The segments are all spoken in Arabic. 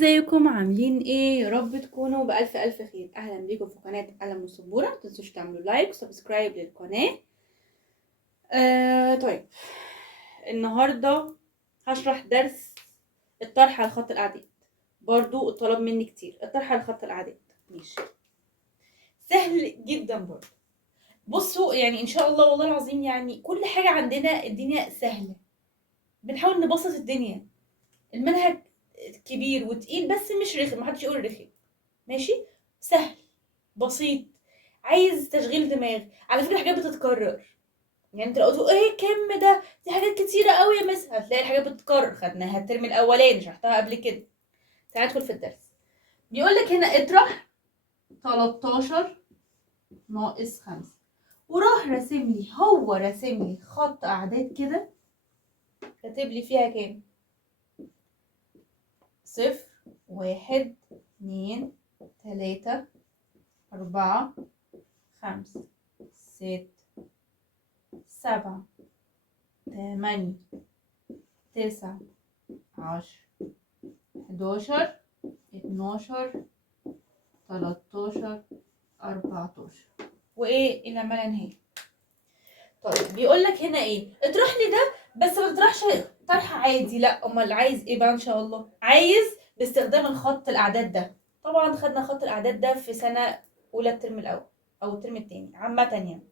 ازيكم عاملين ايه؟ يا رب تكونوا بألف ألف خير. أهلا بيكم في قناة قلم وسبورة. متنسوش تعملوا لايك وسبسكرايب للقناة. طيب، النهاردة هشرح درس الطرح على خط الأعداد. برضو الطلب مني كتير الطرح على خط الأعداد. ماشي، سهل جدا برضو. بصوا يعني ان شاء الله والله العظيم، يعني كل حاجة عندنا الدنيا سهلة. بنحاول نبسط الدنيا. المنهج كبير وتقيل بس مش رخم، محدش يقول رخم. ماشي، سهل بسيط، عايز تشغيل دماغ. على فكرة حاجات بتتكرر، يعني انت لو قلت ايه الكم ده، دي حاجات كتيرة قوي يا مس، هتلاقي الحاجات بتتكرر، خدناها الترم الاولاني شرحتها قبل كده. تعالى ندخل في الدرس. بيقول لك هنا اطرح 13 ناقص 5، وراح راسم لي خط اعداد كده، كاتب لي فيها كام؟ 0 1 2 3 4 5 6 7 8 9 10 11 12 13 14 وايه الى ما لا نهايه. طيب بيقول لك هنا ايه؟ اطرح لي ده، بس ما تطرحش طرح عادي، لا، امال عايز ايه بقى؟ ان شاء الله عايز باستخدام الخط الاعداد ده. طبعا خدنا خط الاعداد ده في سنه اولى الترم الاول او الترم الثاني عامه يعني.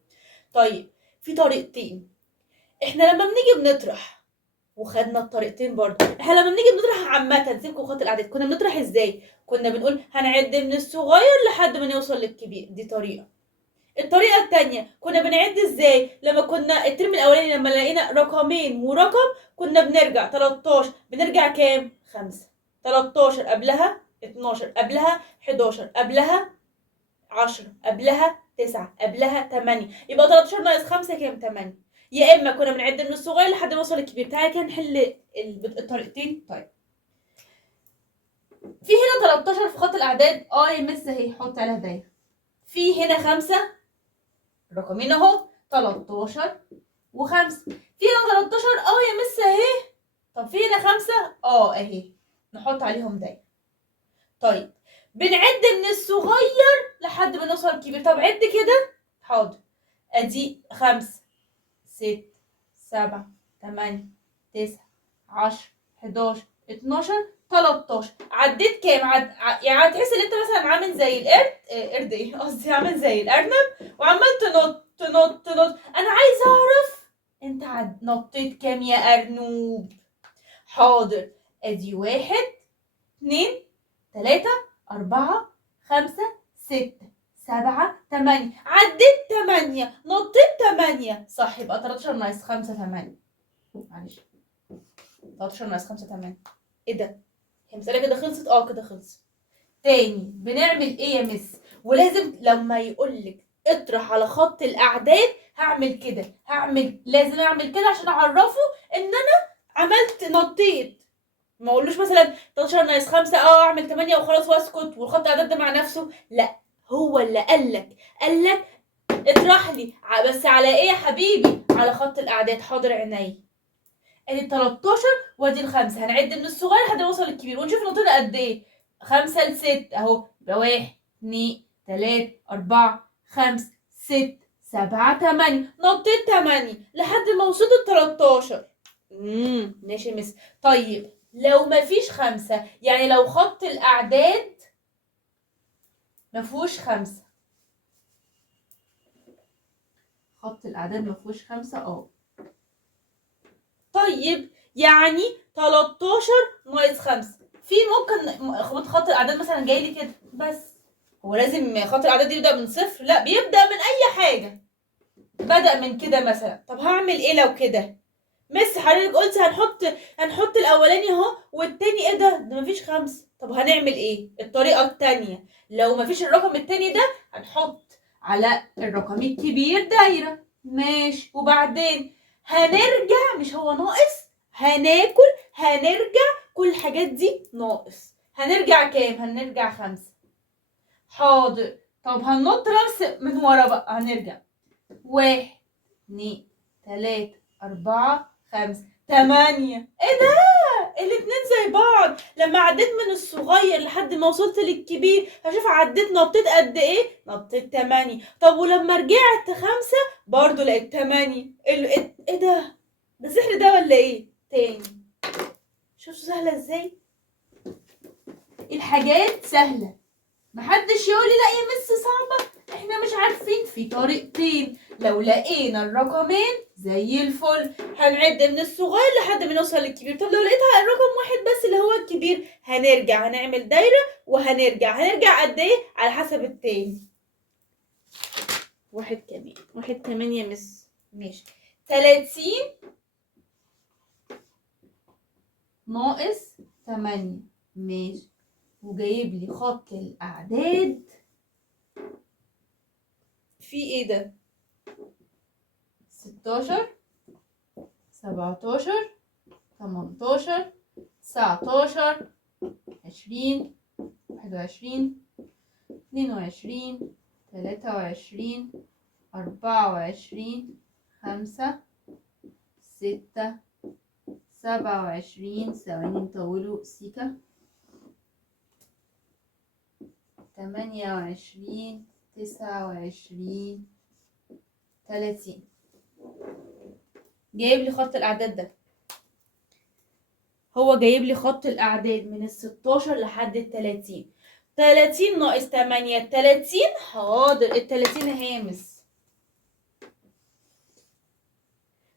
طيب في طريقتين. احنا لما بنيجي بنطرح، وخدنا الطريقتين برضه، احنا لما بنيجي بنطرح عامة، سيبكم خط الاعداد، كنا بنطرح ازاي؟ كنا بنقول هنعد من الصغير لحد ما نوصل للكبير، دي طريقة. الطريقة التانية كنا بنعد ازاي؟ لما كنا الترم الاولاني لما لقينا رقمين ورقم، كنا بنرجع 13، بنرجع كام؟ 5. 13 قبلها 12 قبلها 11 قبلها 10 قبلها 9 قبلها 8، يبقى 13 ناقص 5 كام؟ 8. يا اما كنا بنعد من الصغير لحد ما نوصل للكبير. تعالى كده نحل الطريقتين. طيب في هنا 13 في خط الاعداد، يا مس اهي، حط عليها دايره. في هنا 5 رقمين اهو، 13 و5. في هنا 13 يا مس اهي. طب في هنا 5 اهي، نحط عليهم دايره. طيب بنعد من الصغير لحد ما نوصل الكبير. طب عد كده. حاضر، ادي 5 6 7 8 9 10 11 12 13. عديت كام؟ يعني هتحس ان انت مثلا عامل زي القرد، قرد ايه قصدي، عامل زي الارنب وعمال تنط تنط تنط. انا عايزه اعرف انت نطيت كام يا ارنوب. حاضر، ادي 1 2 3 4 5 6 7 8. عديت 8، نطيت 8 صح، يبقى 13 ناقص 5 8. معلش، 13 ناقص 5 8. ايه ده؟ هي مسألة كده خلصت؟ كده خلصت. تاني بنعمل ايه يا مس؟ ولازم لما يقولك اطرح على خط الاعداد هعمل كده، لازم اعمل كده عشان اعرفه ان انا عملت نطيت. ما اقولوش مثلا 13 ناقص 5 اعمل 8 وخلاص واسكت والخط الاعداد ده مع نفسه، لا، هو اللي قالك اطرح لي، بس على ايه يا حبيبي؟ على خط الاعداد. حاضر عيني. ادي 13 وادي الخمسه، هنعد من الصغير لحد ما نوصل للكبير ونشوف نطينا قد ايه. 5 ل 6 اهو، يبقى 1 2 3 4 5 6 7 8. نطيت 8 لحد ما وصلت ل 13. ماشي يا مس. طيب لو مفيش 5، يعني لو خط الاعداد مفيهوش 5، خط الاعداد مفيهوش 5 طيب يعني 13 ناقص 5. في ممكن خط الاعداد مثلا جاي لي كده بس، هو لازم خط الاعداد يبدا من صفر؟ لا، بيبدا من اي حاجه. بدا من كده مثلا. طب هعمل ايه لو كده؟ مس حضرتك قلت هنحط الاولاني اهو والتاني ايه ده مفيش 5. طب هنعمل ايه؟ الطريقه التانيه، لو مفيش الرقم التاني ده هنحط على الرقم الكبير دايره. ماشي، وبعدين هنرجع، مش هو ناقص، هناكل، هنرجع، كل الحاجات دي ناقص. هنرجع كام؟ هنرجع 5. حاضر، طب هننط بس من ورا بقى. هنرجع 1 2 3 4 5 8. ايه ده؟ الاتنين زي بعض. لما عديت من الصغير لحد ما وصلت للكبير هشوف عديت نطيت قد ايه؟ نطيت 8. طب ولما رجعت 5 برضو لقيت 8. ايه ده؟ ده سحر ده ولا ايه؟ تاني، شفتوا سهلة ازاي؟ الحاجات سهلة، محدش يقولي لا يا مس صعبة، احنا مش عارفين. في طريقتين، لو لقينا الرقمين زي الفل هنعد من الصغير لحد ما نوصل للكبير. طب لو لقيتها الرقم واحد بس اللي هو الكبير هنرجع هنعمل دايرة وهنرجع قد ايه على حسب التاني. واحد كمان يا مس. ماشي، 30 ناقص 8. ماشي، وجايب لي خط الأعداد. في ايه ده؟ 16 17 18 19 20 21 22 23 24 5 6 27. ثواني نطوله سيكا. 28 29 30. جايب لي خط الأعداد ده. هو جايب لي خط الأعداد من 16 لحد 30. 30 ناقص 8 30. حاضر، 30 هامس.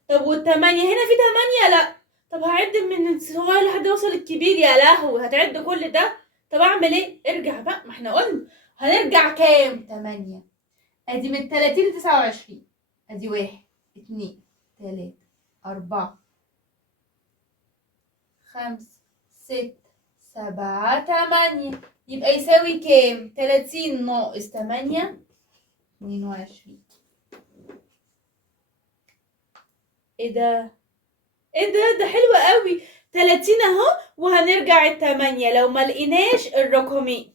طب والتمانية هنا في 8؟ لا. طب هعد من الصغير لحد اوصل الكبير. يا لهوي، هتعد كل ده؟ طب اعمل ايه؟ ارجع بقى، ما احنا قلنا هنرجع كام؟ 8. ادي من 30 ل 29. ادي 1 2 3 4 5 6 7 8. يبقى يساوي كام؟ 30 ناقص 8 22. ايه ده؟ ده حلو قوي. 30 اهو، وهنرجع 8 لو ما لقيناش الرقمين.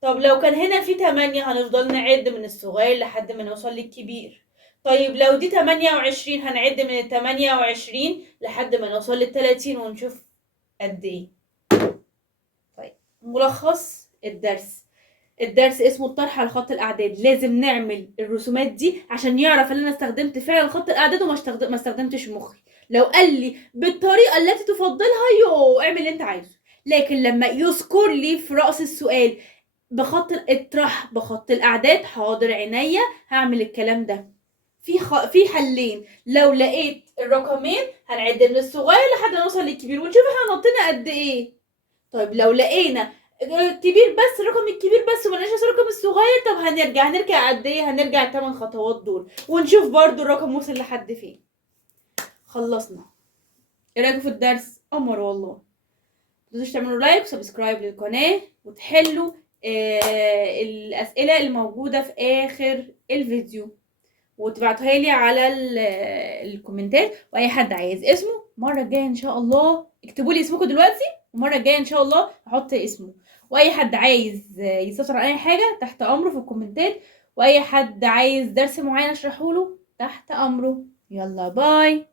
طب لو كان هنا في 8 هنفضل نعد من الصغير لحد ما نوصل للكبير. طيب لو دي 28 هنعد من 28 لحد ما نوصل لل30 ونشوف قد ايه. طيب، ملخص الدرس اسمه الطرح على خط الاعداد. لازم نعمل الرسومات دي عشان يعرف ان انا استخدمت فعلا خط الاعداد وما استخدمتش مخي. لو قال لي بالطريقه التي تفضلها اعمل اللي انت عايزه. لكن لما يذكر لي في راس السؤال بخط اطرح بخط الاعداد، حاضر عينيا هعمل الكلام ده. في حلين، لو لقيت الرقمين هنعد من الصغير لحد ما نوصل للكبير ونشوف احنا نطينا قد ايه. طيب لو لقينا كبير بس، الرقم الكبير بس وما لقيناش الرقم الصغير، طب هنرجع قد ايه؟ هنرجع 8 خطوات دول ونشوف برضو الرقم وصل لحد فين. خلصنا. ايه رايكم في الدرس؟ قمر والله. متنسوش تعملوا لايك وسبسكرايب للقناه وتحلوا الاسئله الموجوده في اخر الفيديو وتبعتوها لي على الكومنتات. واي حد عايز اسمه المره الجايه ان شاء الله اكتبوا لي اسمكم دلوقتي، المره الجايه ان شاء الله هحط اسمه. واي حد عايز يستفسر عن اي حاجه تحت امره في الكومنتات. واي حد عايز درس معين اشرحه له تحت امره. يلا باي.